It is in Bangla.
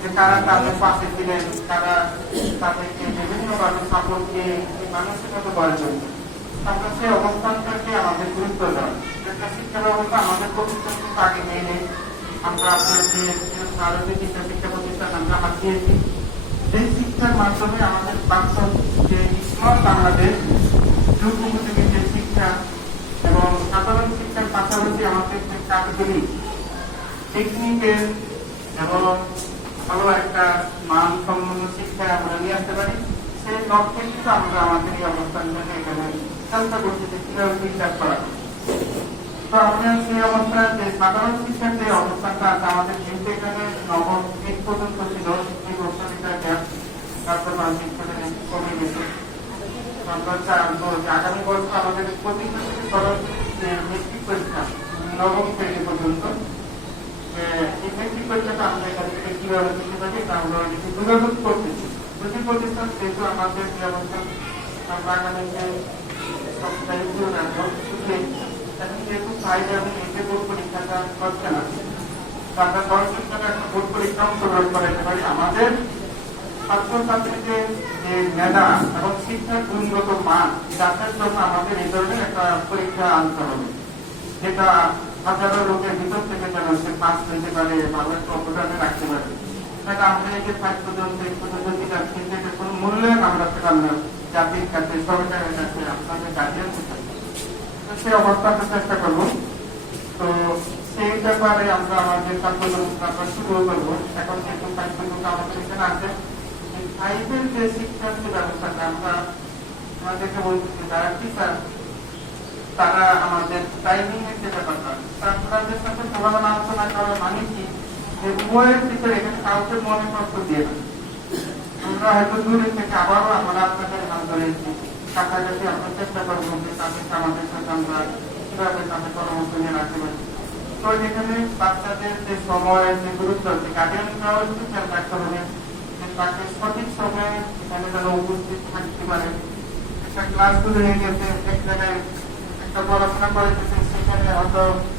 যে কারা তাদের পাশে ছিলেন, তারা তাদেরকে বিভিন্নভাবে সাপোর্ট দিয়ে মানুষের মতো গড়ে তুলবে। আমরা সেই অবস্থানটাকে আমাদের গুরুত্ব দেওয়া, একটা শিক্ষা ব্যবস্থা আমাদের প্রতিষ্ঠান কিন্তু আগে মেনে আমরা আপনার যে আরো যে শিক্ষা প্রতিষ্ঠান আমরা হাত দিয়েছি, সেই শিক্ষার মাধ্যমে আমাদের বাস্তব যে স্মার্ট বাংলাদেশ যুগোপযোগী যে শিক্ষা এবং সাধারণ শিক্ষার পাশাপাশি আমাদের যে কারিগরি টেকনিকের এবং ভালো একটা মানসম্পন্ন শিক্ষা আমরা নিয়ে আসতে পারি, সেই লক্ষ্যে কিন্তু আমরা আমাদের এই অবস্থানটাকে এখানে চেষ্টা করছি যে কিভাবে বিশ্বাস করা। তো আমরা সেই অবস্থায় যে সাধারণ শিক্ষার যে অবস্থানটা আছে আমাদের কিন্তু এখানে নবম এই পর্যন্ত ছিল এই বছরটা গ্যাপ, তারপর মানসিক কমে গেছে। আমরা চাইবো যে আগামী বছর আমাদের প্রতিষ্ঠা থেকে সরাসরি যে মেট্রিক পরীক্ষা নবম শ্রেণী পর্যন্ত এই মেট্রিক পরীক্ষাটা আমরা এখান থেকে কিভাবে দিতে পারি এটা আমরা যোগাযোগ করতেছি। দুটি প্রতিষ্ঠান যেহেতু আমাদের যে অবস্থান আমরা আগামী যে সপ্তাহে শুরু রাখবো এখন যেহেতু সাইডে আমি এতে বোর্ড পরীক্ষাটা করছে না, আমরা সরাসরি একটা বোর্ড পরীক্ষা অংশগ্রহণ করাতে পারি। আমাদের ছাত্রছাত্রীদের যে মেধা এবং শিক্ষার গুণগত মান যাচাইয়ের জন্য আমাদের এই ধরনের একটা পরীক্ষা আনতে হবে, যেটা হাজারো লোকের ভিতর থেকে যেন সে পাস হইতে পারে, ভালো একটা অবদানে রাখতে পারে। তাহলে আমরা এই যে ফাইভ পর্যন্ত এই পর্যন্ত যেটা কিন্তু এটা কোনো মূল্যায়ন আমরা পেলাম না জাতির কাছে, সরকারের কাছে, আপনাদের গার্জিয়ানদের কাছে। সেই অবস্থাটা চেষ্টা করবো। তো সেই ব্যাপারে আমরা আমাদের ছাত্রছাত্রীরা শুরু করবো। এখন যেহেতু ফাইভ পর্যন্ত আমাদের এখানে আছে, ফাইভের যে শিক্ষার যে ব্যবস্থাটা আমরা আমাদেরকে বলতেছি যারা টিচার তারা আমাদের টাইমিং এর যে ব্যাপারটা তাদের সাথে খোলামেলা আলোচনা করার মানে কি যে উভয়ের টিচার এখানে কাউকে মনে কষ্ট দিয়ে না। আমরা হয়তো দূরে থেকে আবারও আমরা আপনাদের হাত ধরেছি, কাছাকাছি আমরা চেষ্টা করবো যে তাদেরকে আমাদের সাথে আমরা কিভাবে তাদের পরামর্শ নিয়ে রাখতে পারি। তো এখানে বাচ্চাদের যে সময়ের যে গুরুত্ব আছে গার্ডিয়ানরাও একটু খেয়াল রাখতে হবে যে তাকে সঠিক সময়ে এখানে যেন উপস্থিত থাকতে পারে। একটা ক্লাস শুরু হয়ে গেছে, এক জায়গায় একটা পড়াশোনা করে সেখানে হয়তো